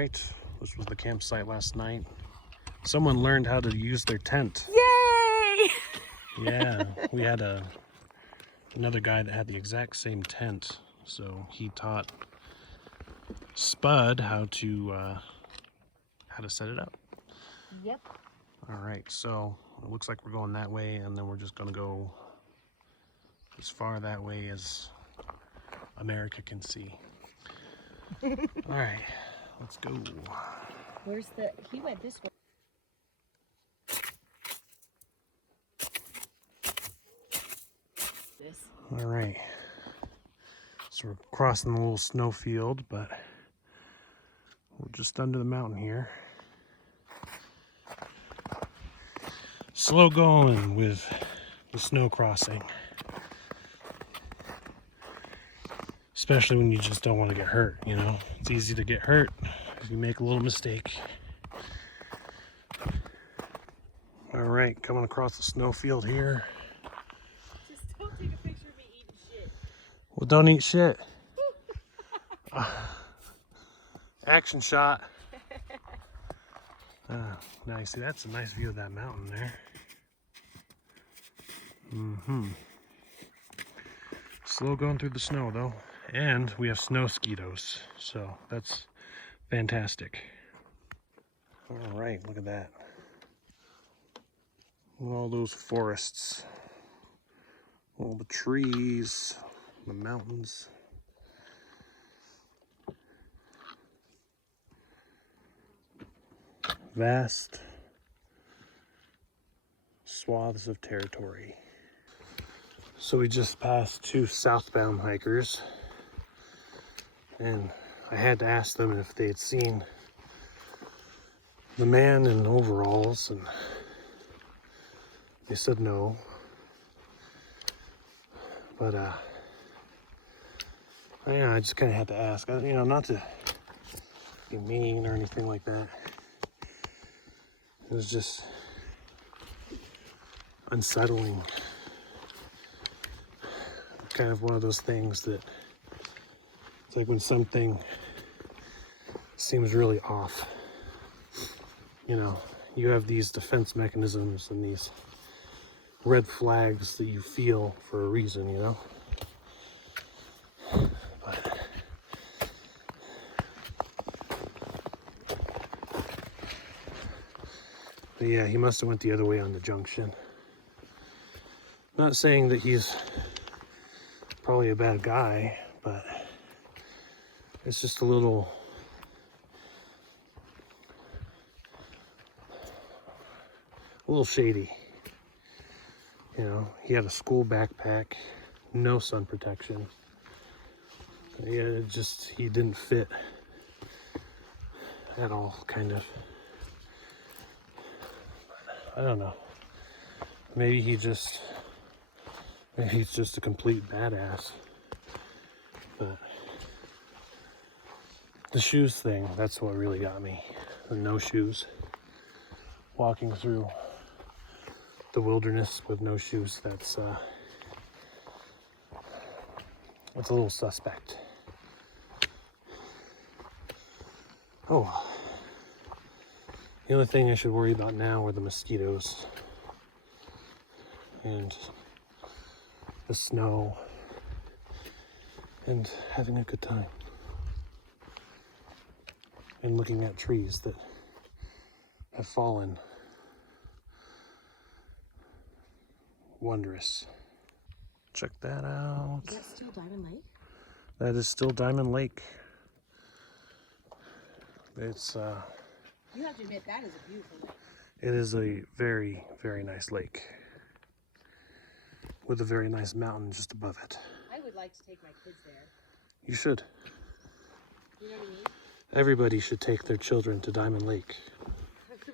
right, this was the campsite last night. Someone learned how to use their tent. Yay! Yeah, we had another guy that had the exact same tent, so he taught Spud how to set it up. Yep. All right, so it looks like we're going that way, and then we're just gonna go as far that way as America can see. All right, let's go. Where's he went this way. All right, so we're crossing the little snow field, but we're just under the mountain here. Slow going with the snow crossing, especially when you just don't want to get hurt, you know? It's easy to get hurt if you make a little mistake. All right, coming across the snow field here. Just don't take a picture of me eating shit. Well, don't eat shit. Action shot. Now you see, that's a nice view of that mountain there. Slow going through the snow though, and we have snow mosquitos, so that's fantastic. All right, look at that. Look at all those forests, all the trees, the mountains. Vast swaths of territory. So we just passed two southbound hikers, and I had to ask them if they had seen the man in overalls, and they said no. But yeah, I just kind of had to ask, you know, not to be mean or anything like that. It was just unsettling. Kind of one of those things that it's like when something seems really off. You know, you have these defense mechanisms and these red flags that you feel for a reason, you know? But yeah, he must have went the other way on the junction. Not saying that he's probably a bad guy, but it's just a little shady. You know, he had a school backpack, no sun protection. Yeah, he didn't fit at all, kind of. I don't know. Maybe he's just a complete badass. But the shoes thing, that's what really got me. The no shoes. Walking through the wilderness with no shoes, that's a little suspect. Oh, the only thing I should worry about now are the mosquitoes and the snow and having a good time and looking at trees that have fallen. Wondrous. Check that out. Is that still Diamond Lake? That is still Diamond Lake. It's You have to admit, that is a beautiful lake. it is a very, very nice lake with a very nice mountain just above it. I would like to take my kids there. You should. You know what I mean? Everybody should take their children to Diamond Lake. Go to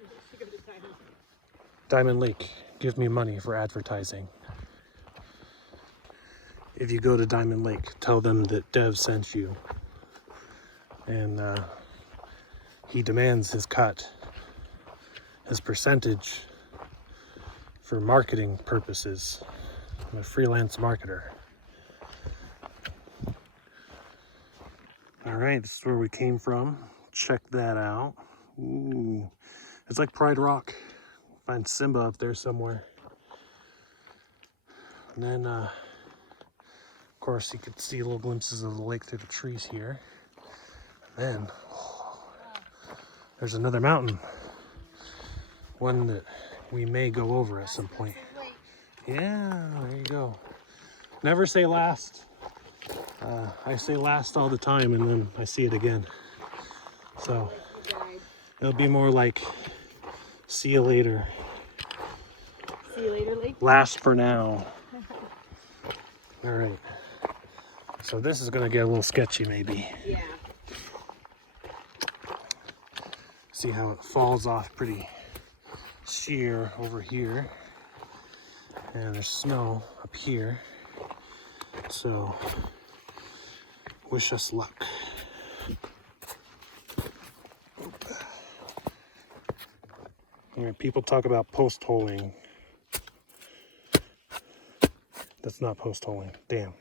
Diamond Lake. Diamond Lake, give me money for advertising. If you go to Diamond Lake, tell them that Dev sent you. And he demands his cut, his percentage for marketing purposes. I'm a freelance marketer. All right, this is where we came from. check that out. Ooh, it's like Pride Rock. Find Simba up there somewhere. And then, of course, you could see little glimpses of the lake through the trees here. And then, there's another mountain. One that we may go over at some point. Yeah, there you go. Never say last. I say last all the time, and then I see it again. So it'll be more like, see you later. See you later, Lake. Last for now. All right. So this is gonna get a little sketchy, maybe. Yeah. See how it falls off pretty sheer over here. And there's snow up here. So wish us luck. People talk about post holing. That's not post holing. Damn.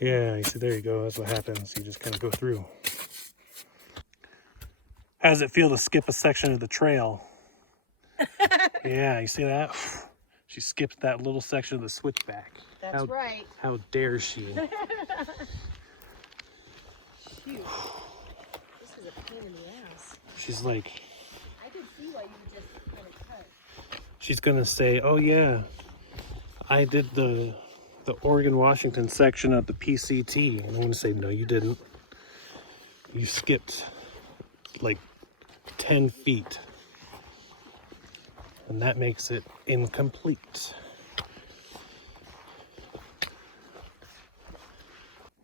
Yeah, you see, there you go. That's what happens. You just kind of go through. How does it feel to skip a section of the trail? Yeah, you see that? She skipped that little section of the switchback. That's right. How dare she? Shoot. This is a pain in the ass. She's like, I can see why you would just kind of cut. she's gonna say, oh yeah, I did the Oregon-Washington section of the PCT. And I'm gonna say, no, you didn't. You skipped like 10 feet. And that makes it incomplete.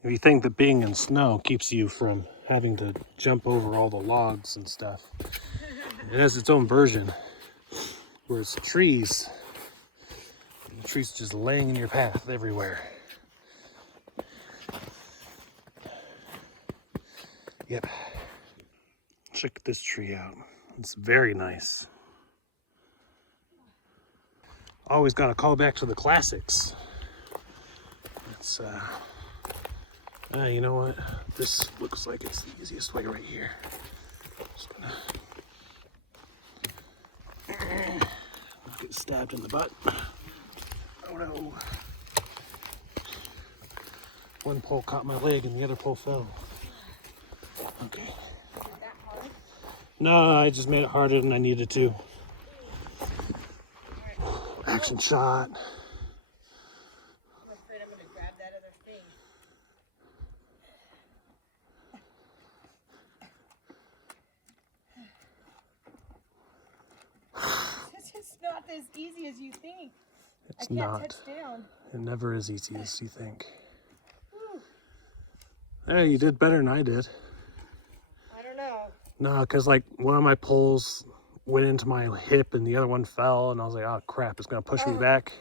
If you think that being in snow keeps you from having to jump over all the logs and stuff, it has its own version. Where it's trees, the trees just laying in your path everywhere. Yep. Check this tree out. It's very nice. Always got to call back to the classics. It's you know what? This looks like it's the easiest way right here. Just gonna not get stabbed in the butt. Oh no. One pole caught my leg and the other pole fell. Okay. Is that hard? No, I just made it harder than I needed to. Action shot. I'm afraid I'm going to grab that other thing. This is not as easy as you think. It's I can't not. touch down. It never is easy as you think. Whew. Hey, you did better than I did. I don't know. No, because like one of my poles went into my hip and the other one fell, and I was like, oh crap, it's gonna push me back.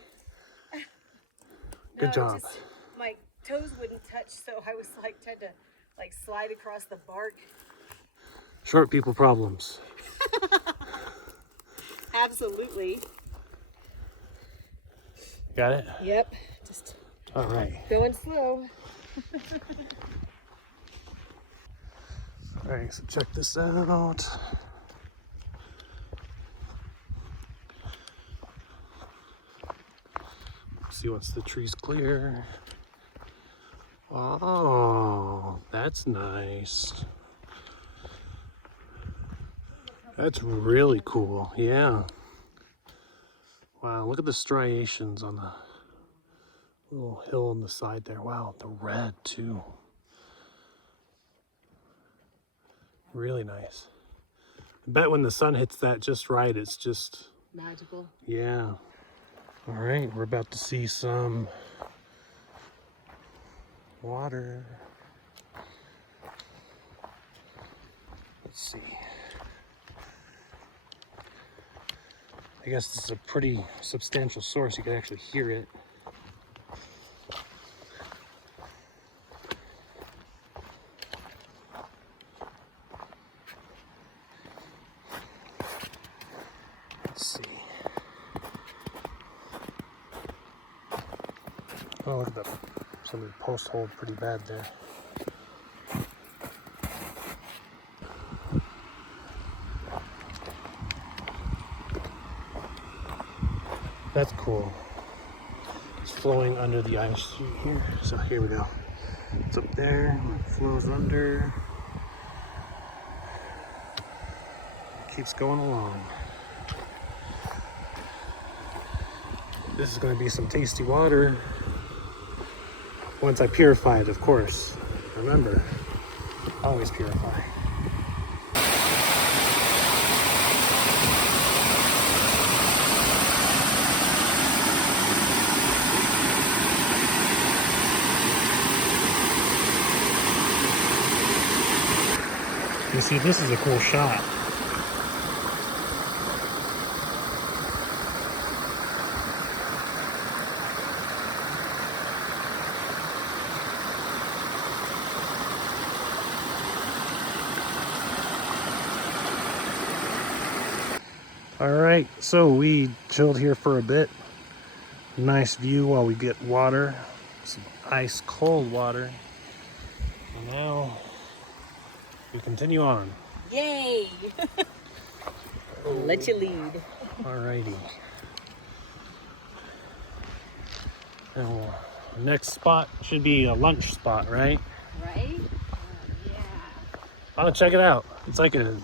Good job. Just, my toes wouldn't touch, so I was like trying to like slide across the bark. Short people problems. Absolutely. Got it? Yep. Just All right. going slow. All right, so check this out. See once the tree's clear. Oh, that's nice. That's really cool, yeah. Wow, look at the striations on the little hill on the side there. Wow, the red too. Really nice. I bet when the sun hits that just right, it's just Magical. yeah. All right, we're about to see some water. Let's see. I guess this is a pretty substantial source. You can actually hear it. Let's see. Oh, look at that. Somebody post holed pretty bad there. That's cool. It's flowing under the ice sheet here. So here we go. It's up there, it flows under. It keeps going along. This is going to be some tasty water. Once I purify it, of course. Remember, always purify. You see, this is a cool shot. All right, so we chilled here for a bit. Nice view while we get water, some ice cold water. And now we continue on. Yay! Let you lead. Alrighty. Now, our next spot should be a lunch spot, right? Right? Yeah. I want to check it out. It's like a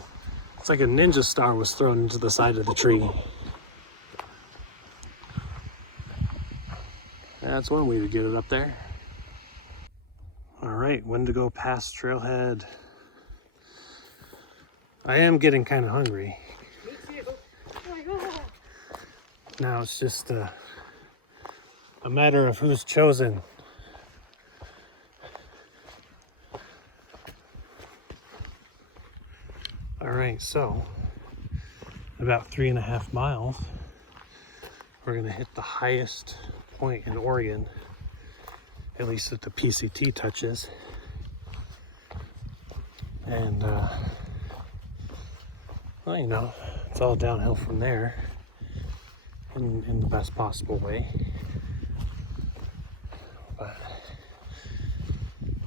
ninja star was thrown into the side of the tree. That's one way to get it up there. All right, when to go past Trailhead. I am getting kind of hungry. Me too. Oh my God. Now it's just a matter of who's chosen. All right, so about 3.5 miles, we're gonna hit the highest point in Oregon, at least that the PCT touches. And well, you know, it's all downhill from there in the best possible way. But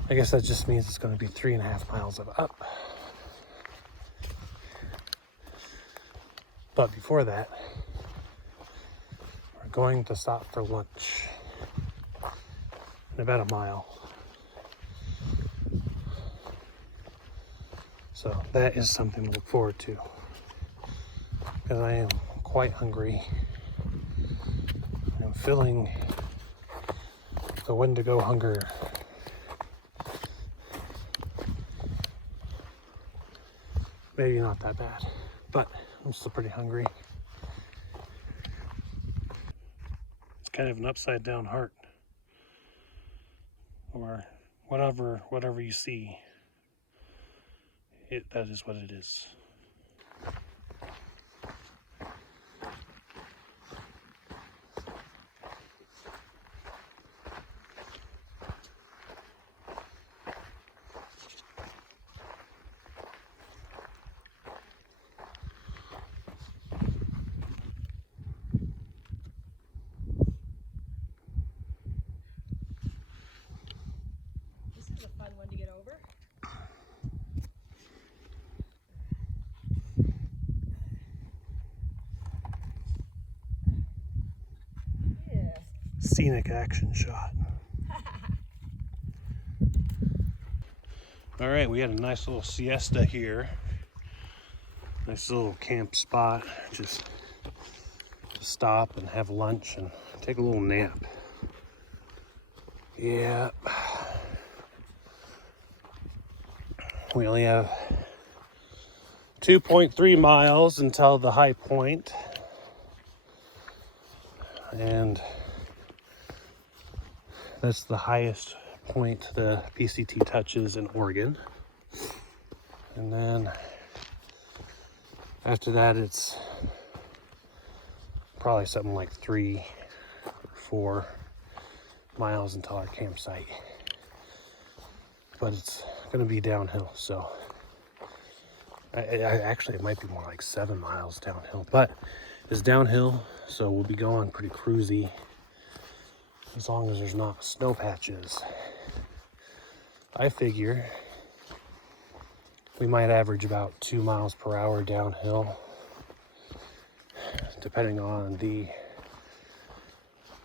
I guess that just means it's going to be 3.5 miles of up. But before that, we're going to stop for lunch in about a mile. So that is something to look forward to, because I am quite hungry. I'm feeling the Wendigo hunger. Maybe not that bad, but I'm still pretty hungry. It's kind of an upside down heart, or whatever you see. That is what it is. This is a fun one to get over. Yeah. Scenic action shot. All right, we had a nice little siesta here. Nice little camp spot. Just to stop and have lunch and take a little nap. Yeah. We only have 2.3 miles until the high point. And that's the highest point the PCT touches in Oregon. And then after that, it's probably something like 3 or 4 miles until our campsite. But it's going to be downhill, so actually it might be more like 7 miles downhill, but it's downhill, so we'll be going pretty cruisy as long as there's not snow patches. I figure we might average about 2 miles per hour downhill, depending on the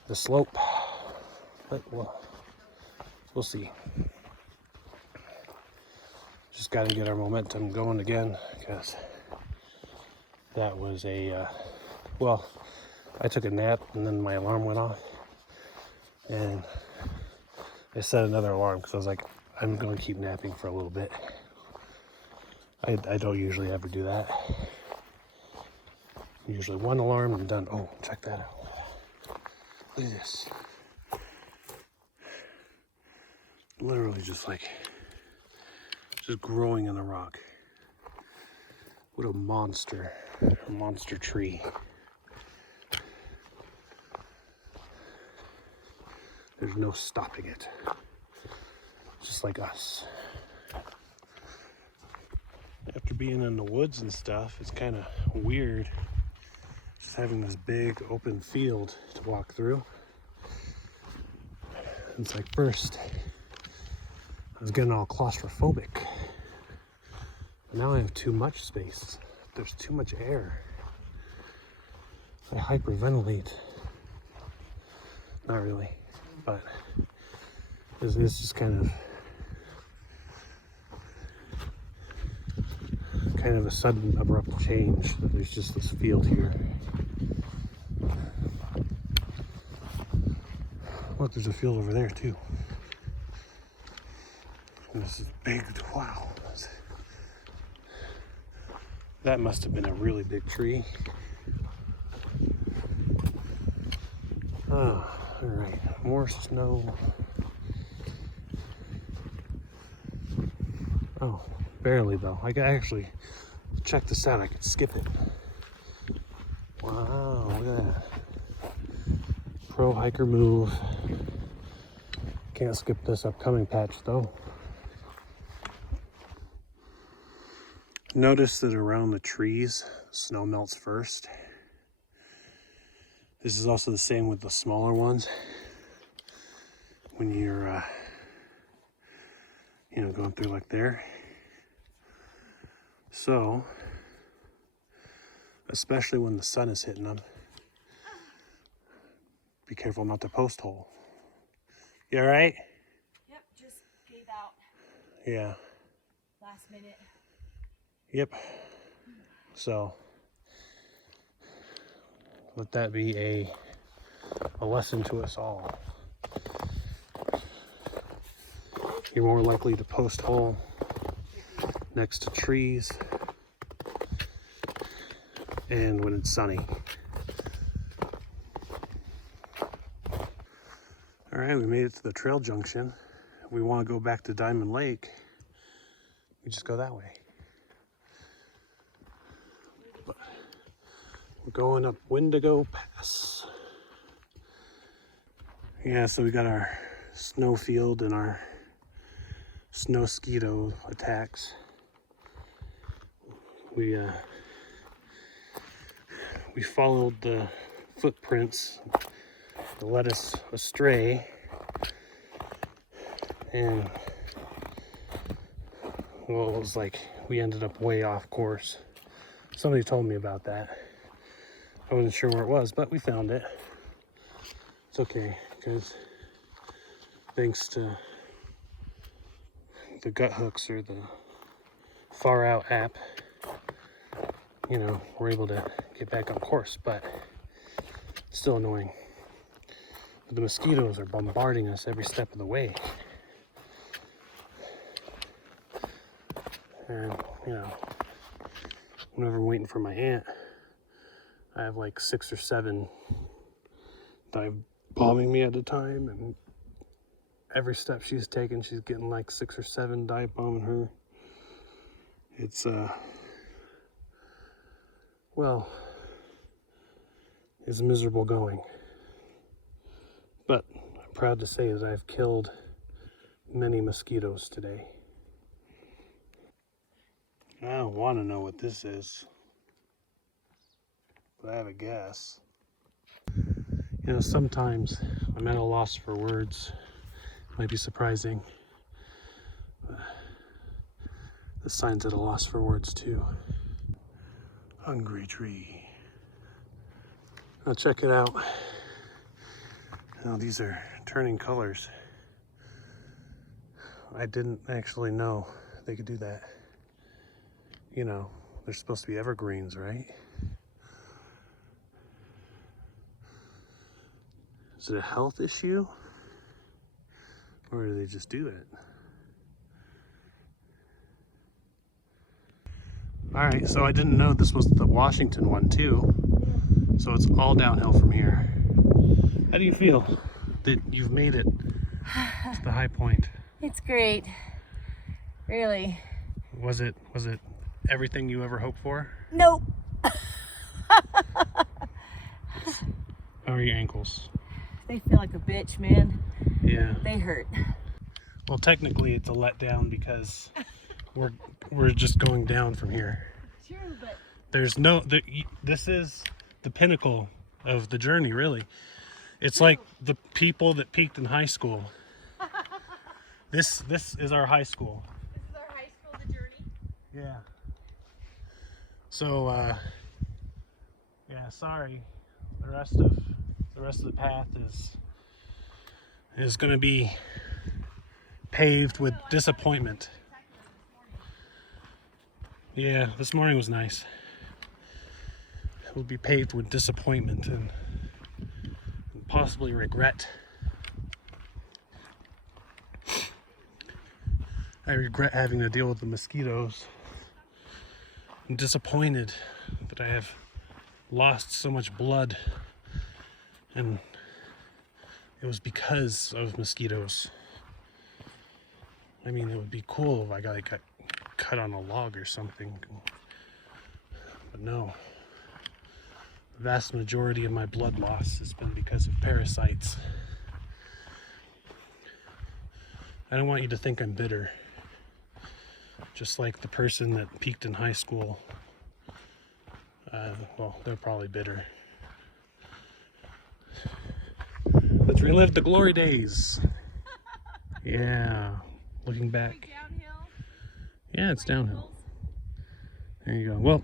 the slope, but we'll see. Just got to get our momentum going again, because that was a, well, I took a nap and then my alarm went off, and I set another alarm because I was like, I'm going to keep napping for a little bit. I don't usually ever do that. Usually one alarm and done. Oh, check that out. Look at this. Literally just growing in the rock. What a monster tree. There's no stopping it. Just like us. After being in the woods and stuff, it's kind of weird just having this big open field to walk through. It's like first I was getting all claustrophobic. Now I have too much space. There's too much air. I hyperventilate. Not really, but it's just kind of a sudden abrupt change that there's just this field here. Look, there's a field over there too. And this is big. Wow. That must have been a really big tree. Oh, all right, more snow. Oh, barely though. I can actually check this out. I could skip it. Wow, look at that. Pro hiker move. Can't skip this upcoming patch though. Notice that around the trees, snow melts first. This is also the same with the smaller ones. When you're, going through like there. So, especially when the sun is hitting them, be careful not to post hole. You all right? Yep, just gave out. Yeah. Last minute. Yep. So, let that be a lesson to us all. You're more likely to post hole next to trees and when it's sunny. All right, we made it to the trail junction. If we want to go back to Diamond Lake, we just go that way. But we're going up Wendigo Pass. Yeah, so we got our snow field and our mosquito attacks. We followed the footprints that led us astray, and well, it was like we ended up way off course. Somebody told me about that. I wasn't sure where it was, but we found it. It's okay, because thanks to the gut hooks or the Far Out app, we're able to get back on course, but it's still annoying. But the mosquitoes are bombarding us every step of the way. And, whenever I'm waiting for my aunt, I have like 6 or 7 dive bombing me at a time, and every step she's taking, she's getting like 6 or 7 dive bombing her. It's it's miserable going. But I'm proud to say that I've killed many mosquitoes today. I don't want to know what this is, but I have a guess. Sometimes I'm at a loss for words. Might be surprising. But the sign's at a loss for words too. Hungry tree. Now check it out. Now these are turning colors. I didn't actually know they could do that. You know, they're supposed to be evergreens, right? Is it a health issue? Or do they just do it? All right, so I didn't know this was the Washington one too. So it's all downhill from here. How do you feel that you've made it to the high point? It's great. Really. Was it everything you ever hoped for? Nope. How are your ankles? They feel like a bitch, man. Yeah. They hurt. Well, technically it's a letdown because we're just going down from here. True, but There's no this is the pinnacle of the journey, really. It's like the people that peaked in high school. This is our high school. this is our high school, the journey. Yeah. So yeah, sorry. The rest of the path is going to be paved with disappointment. Yeah, this morning was nice. It will be paved with disappointment and possibly regret. I regret having to deal with the mosquitoes. I'm disappointed that I have lost so much blood, and it was because of mosquitoes. I mean, it would be cool if I got cut on a log or something, but no. The vast majority of my blood loss has been because of parasites. I don't want you to think I'm bitter. Just like the person that peaked in high school. Well, they're probably bitter. Let's relive the glory days. Yeah, looking back. Downhill. Yeah, it's downhill. There you go. Well,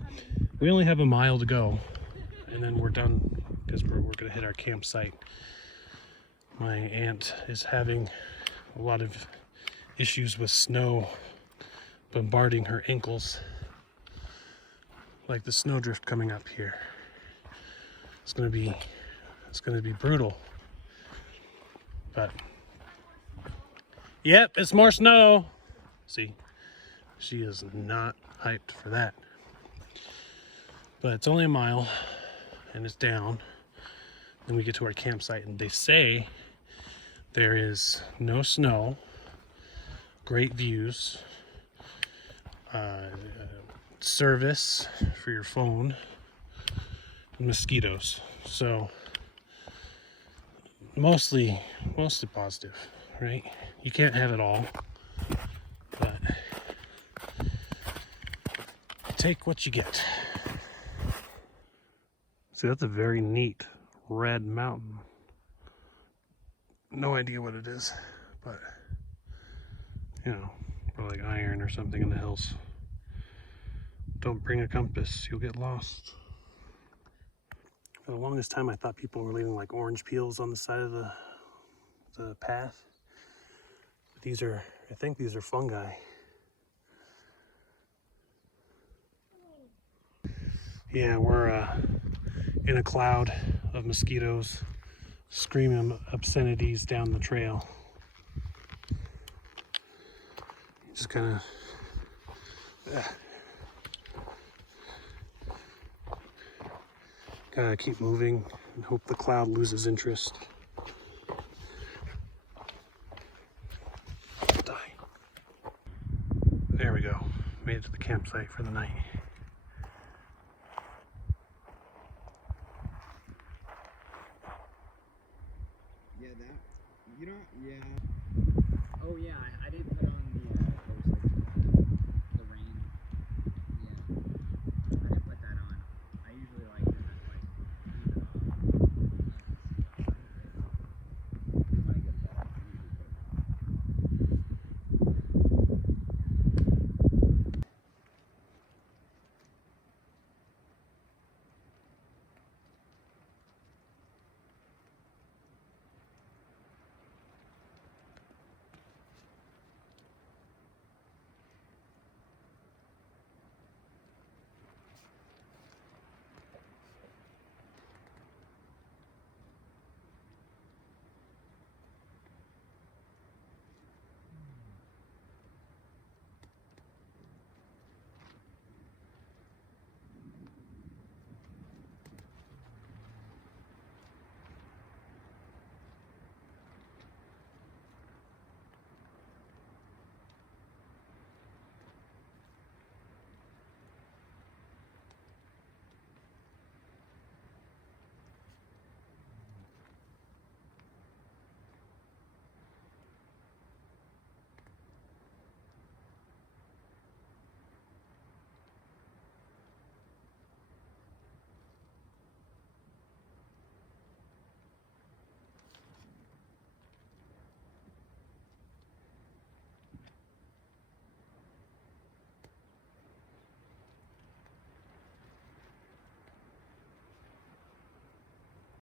we only have a mile to go, and then we're done because we're going to hit our campsite. My aunt is having a lot of issues with snow bombarding her ankles, like the snowdrift coming up here. It's going to be brutal. But yep, it's more snow. See, she is not hyped for that. But it's only a mile, and it's down. Then we get to our campsite, and they say there is no snow, great views, service for your phone, and mosquitoes. So mostly positive, right? You can't have it all, but take what you get. See, that's a very neat red mountain. No idea what it is, but you know, probably like iron or something in the hills. Don't bring a compass, you'll get lost. For the longest time I thought people were leaving like orange peels on the side of the path. But I think these are fungi. Yeah, we're in a cloud of mosquitoes screaming obscenities down the trail. Just kind of gotta keep moving and hope the cloud loses interest. Die. There we go. Made it to the campsite for the night. Yeah, that, you know, yeah. Oh yeah, I didn't